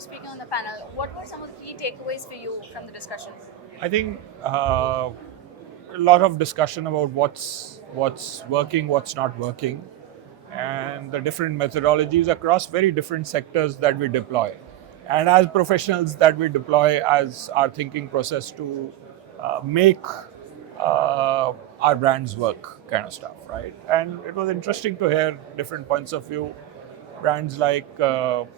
speaking on the panel. What were some of the key takeaways for you from the discussion? I think a lot of discussion about what's working, what's not working, and the different methodologies across very different sectors that we deploy, and as professionals that we deploy as our thinking process to make our brands work, kind of stuff, right? And it was interesting to hear different points of view, brands like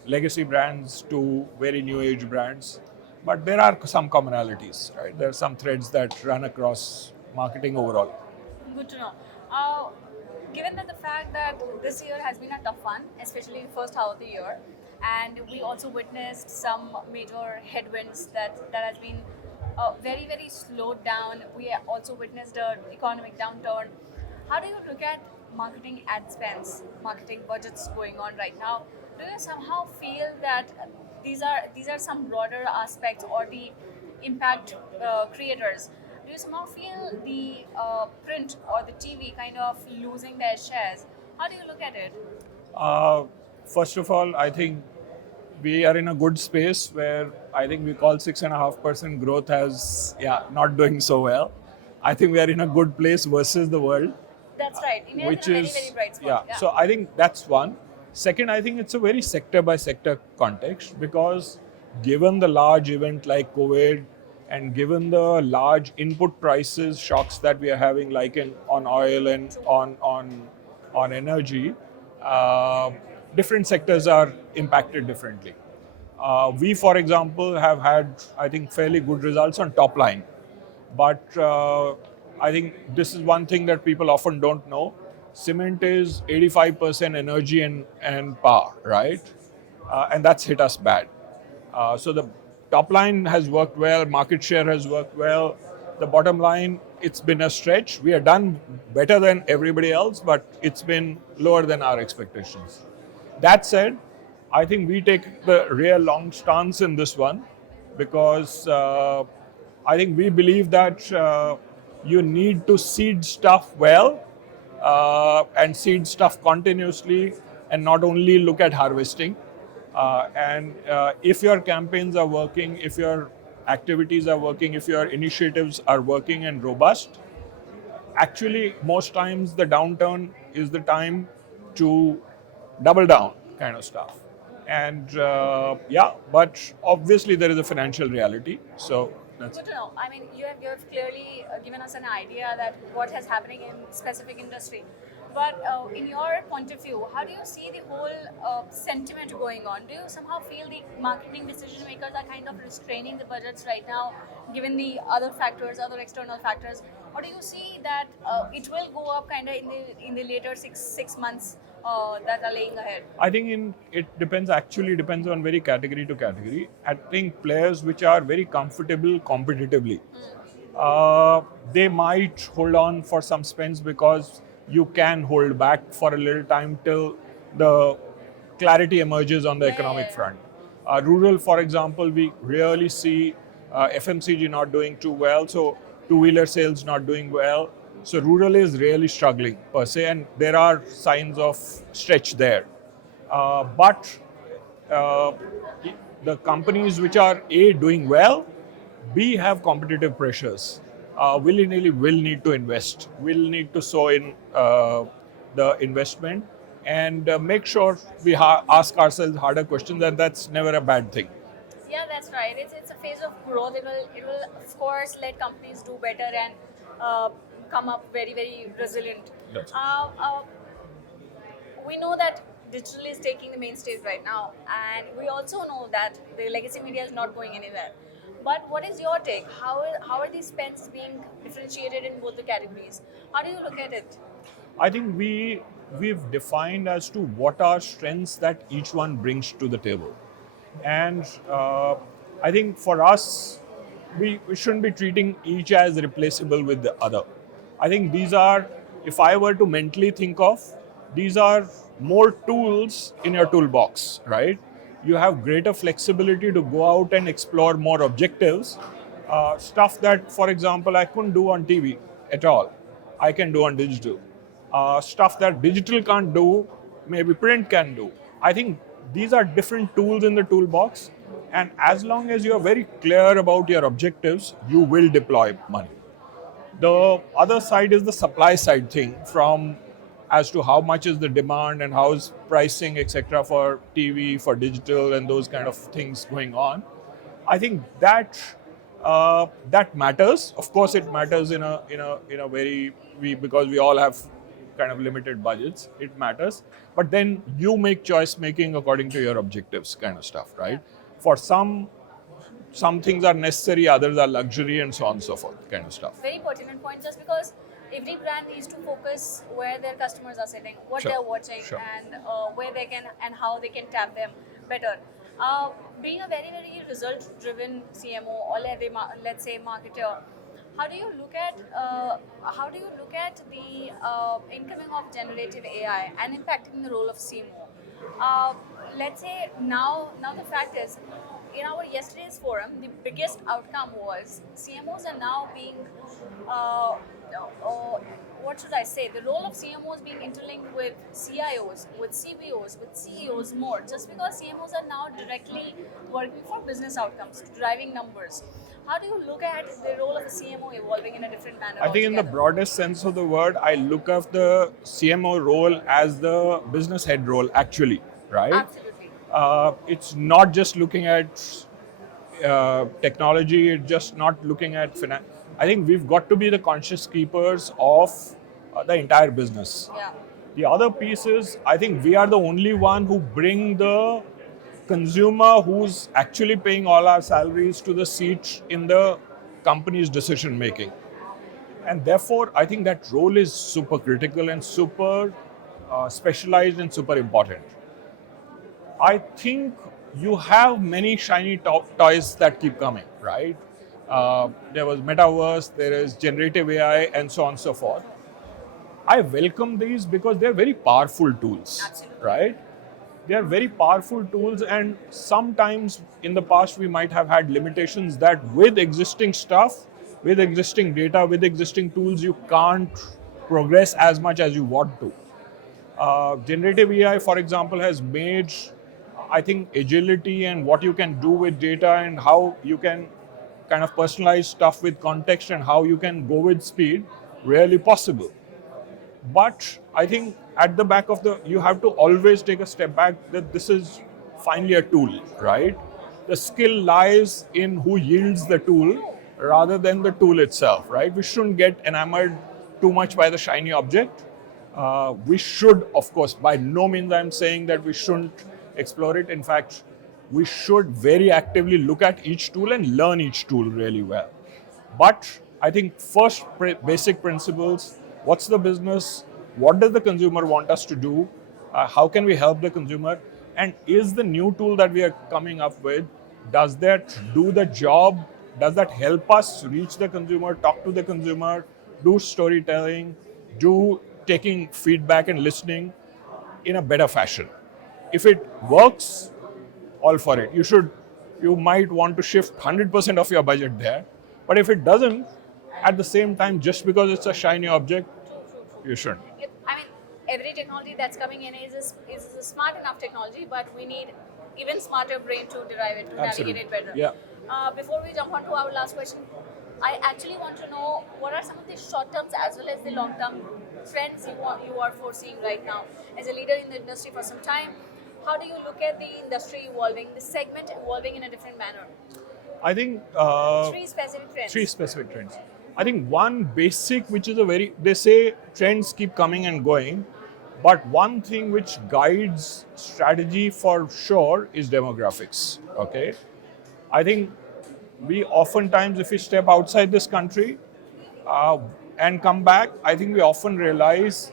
legacy brands to very new age brands. But there are some commonalities, right? There are some threads that run across marketing overall. Good to know. Uh, Given that the fact that this year has been a tough one, especially the first half of the year, and we also witnessed some major headwinds that has been very slowed down. We also witnessed an economic downturn. How do you look at marketing ad spends, marketing budgets going on right now? Do you somehow feel that these are some broader aspects or the impact creators? Do you somehow feel the print or the TV kind of losing their shares? How do you look at it? Uh, First of all, I think we are in a good space where I think we call 6.5% growth as not doing so well. I think we are in a good place versus the world, That's right. India is which in a very is bright spot. Yeah. So I think that's one. Second, I think it's a very sector by sector context, because given the large event like COVID and given the large input prices shocks that we are having, like on oil and on energy, uh, different sectors are impacted differently. We, for example, have had, I think, fairly good results on top line. But I think this is one thing that people often don't know. Cement is 85% energy and power, right? And that's hit us bad. So the top line has worked well, market share has worked well. The bottom line, it's been a stretch. We have done better than everybody else, but it's been lower than our expectations. That said, I think we take the real long stance in this one, because I think we believe that you need to seed stuff well and seed stuff continuously, and not only look at harvesting. And if your campaigns are working, if your activities are working, if your initiatives are working and robust, actually most times the downturn is the time to double down, kind of stuff. And but obviously there is a financial reality, so that's Good to know. I mean, you have clearly given us an idea that what is happening in specific industry. But in your point of view, how do you see the whole sentiment going on? Do you somehow feel the marketing decision makers are kind of restraining the budgets right now, given the other factors, other external factors, or do you see that it will go up kind of in the later six months that are laying ahead? I think it depends, actually depends on very category to category. I think players which are very comfortable competitively, they might hold on for some spends, because you can hold back for a little time till the clarity emerges on the economic front. Rural, for example, we really see FMCG not doing too well, so two-wheeler sales not doing well. So rural is really struggling per se, and there are signs of stretch there. But uh, the companies which are A, doing well, B, have competitive pressures, willy-nilly will need to invest, will need to sow in the investment, and make sure we ask ourselves harder questions, and that's never a bad thing. Yeah, that's right. It's a phase of growth. It will of course let companies do better and uh, come up very resilient. That's We know that digital is taking the main stage right now, and we also know that the legacy media is not going anywhere. But what is your take? How are these spends being differentiated in both the categories? How do you look at it? I think we've defined as to what are strengths that each one brings to the table, and I think for us, we shouldn't be treating each as replaceable with the other. I think these are, if I were to mentally think of, these are more tools in your toolbox, right? You have greater flexibility to go out and explore more objectives, stuff that, for example, I couldn't do on TV at all. I can do on digital. Stuff that digital can't do, maybe print can do. I think these are different tools in the toolbox, And as long as you are very clear about your objectives, you will deploy money. The other side is the supply side thing, from as to how much is the demand and how is pricing, etc., for TV, for digital, and those kind of things going on. I think that matters. Of course, it matters in a very because we all have kind of limited budgets. It matters, but then you make choice making according to your objectives, kind of stuff, right? For some things are necessary, others are luxury, and so on and so forth, kind of stuff. Very pertinent point, just because every brand needs to focus where their customers are sitting, what Sure, they're watching, sure. and where they can and how they can tap them better. Being a very, very result-driven CMO, or let's say marketer, how do you look at the incoming of generative AI and impacting the role of CMO? Let's say now the fact is, in our yesterday's forum, the biggest outcome was CMOs are now being, what should I say, the role of CMOs being interlinked with CIOs, with CBOs, with CEOs more, just because CMOs are now directly working for business outcomes, driving numbers. How do you look at the role of a CMO evolving in a different manner? I think in the broadest sense of the word, I look at the CMO role as the business head role, actually, right? Absolutely. It's not just looking at technology, it's just not looking at finance. I think we've got to be the conscious keepers of the entire business. Yeah. The other piece is, I think we are the only one who bring the consumer who's actually paying all our salaries to the seat in the company's decision making. And therefore, I think that role is super critical and super specialized and super important. I think you have many shiny toys that keep coming, right? There was metaverse, there is generative AI, and so on and so forth. I welcome these because they're very powerful tools, Absolutely. right? They are very powerful tools, and sometimes in the past we might have had limitations that with existing stuff, with existing data, with existing tools, you can't progress as much as you want to. Generative AI, for example, has made, I think, agility and what you can do with data and how you can kind of personalize stuff with context and how you can go with speed really possible. But I think at the back of you have to always take a step back that this is finally a tool, right? The skill lies in who yields the tool rather than the tool itself, right? We shouldn't get enamored too much by the shiny object. We should, of course, by no means I'm saying that we shouldn't explore it. In fact, we should very actively look at each tool and learn each tool really well. But I think first basic principles, what's the business? What does the consumer want us to do? How can we help the consumer? And is the new tool that we are coming up with, does that do the job? Does that help us reach the consumer, talk to the consumer, do storytelling, do taking feedback and listening in a better fashion? If it works, all for it. You might want to shift 100% of your budget there. But if it doesn't, at the same time, just because it's a shiny object, you shouldn't. I mean, every technology that's coming in is a smart enough technology, but we need even smarter brain to derive it, to Absolutely. navigate it better. Yeah. Before we jump on to our last question, I actually want to know what are some of the short-term as well as the long-term trends you are foreseeing right now. As a leader in the industry for some time, how do you look at the industry evolving, the segment evolving in a different manner? I think Three specific trends. three specific trends. I think one basic, which is they say trends keep coming and going, but one thing which guides strategy for sure is demographics, okay? I think we oftentimes, if we step outside this country and come back, I think we often realize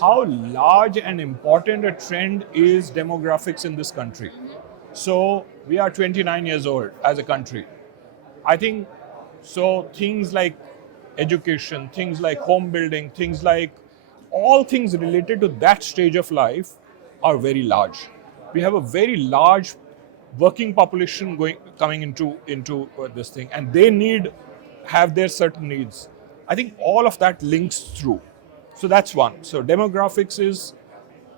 how large and important a trend is demographics in this country. So we are 29 years old as a country. I think so things like education, things like home building, things like all things related to that stage of life are very large. We have a very large working population coming into this thing, and they have their certain needs. I think all of that links through. So that's one. So demographics is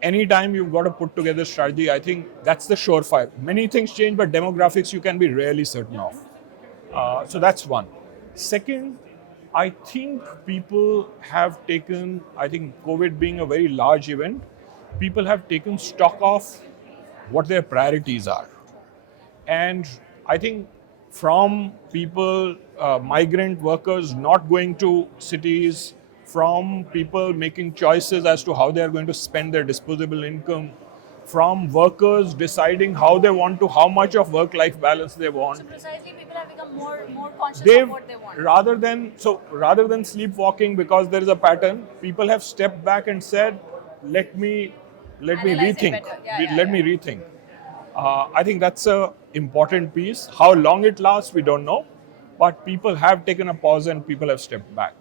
anytime you've got to put together strategy, I think that's the surefire. Many things change, but demographics you can be really certain of. So that's one. Second, I think people have taken, I think COVID being a very large event, people have taken stock of what their priorities are. And I think from people, migrant workers not going to cities, from people making choices as to how they are going to spend their disposable income, from workers deciding how they want to, how much of work-life balance they want. So precisely, people have become more conscious They've of what they want. rather than sleepwalking because there is a pattern, people have stepped back and said, let me Analyze it rethink. better. Yeah, Let me rethink. I think that's a important piece. How long it lasts, we don't know, but people have taken a pause and people have stepped back.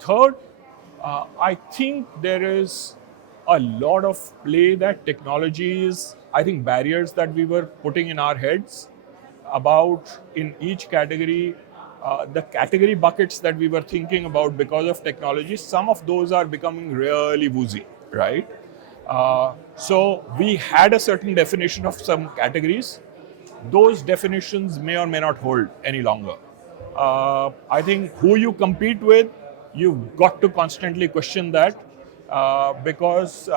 Third, I think there is a lot of play that technologies, I think barriers that we were putting in our heads about in each category, the category buckets that we were thinking about because of technology, some of those are becoming really woozy, right? So we had a certain definition of some categories. Those definitions may or may not hold any longer. I think who you compete with, you've got to constantly question that because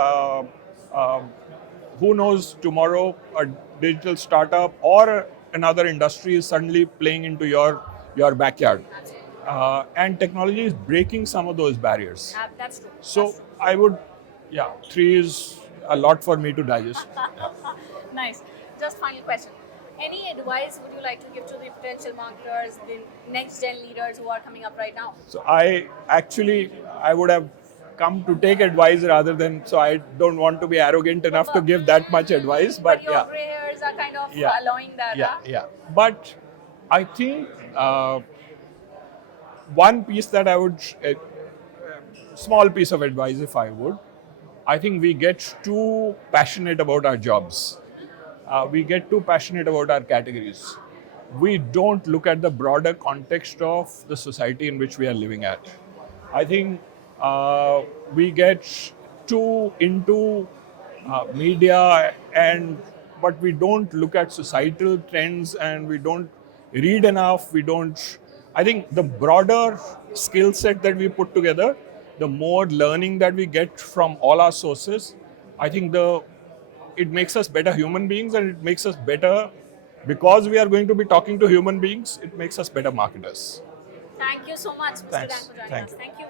who knows, tomorrow a digital startup or another industry is suddenly playing into your backyard. And technology is breaking some of those barriers. That's true. So That's true. I would, yeah, 3 is a lot for me to digest. Nice. Just final question. Any advice would you like to give to the potential marketers, the next gen leaders who are coming up right now? So I would have come to take advice rather than, so I don't want to be arrogant enough to give that much advice, but your yeah. gray hairs are kind of Yeah. allowing that. Yeah, Huh? yeah. But I think one piece that I would, small piece of advice if I would, I think we get too passionate about our jobs. We get too passionate about our categories. We don't look at the broader context of the society in which we are living at. I think we get too into media but we don't look at societal trends and we don't read enough. We don't. I think the broader skill set that we put together, the more learning that we get from all our sources, I think it makes us better human beings, and it makes us better because we are going to be talking to human beings. It makes us better marketers. Thank you so much, Mr. Thanks. Dang, for joining Thank us. you. Thank you.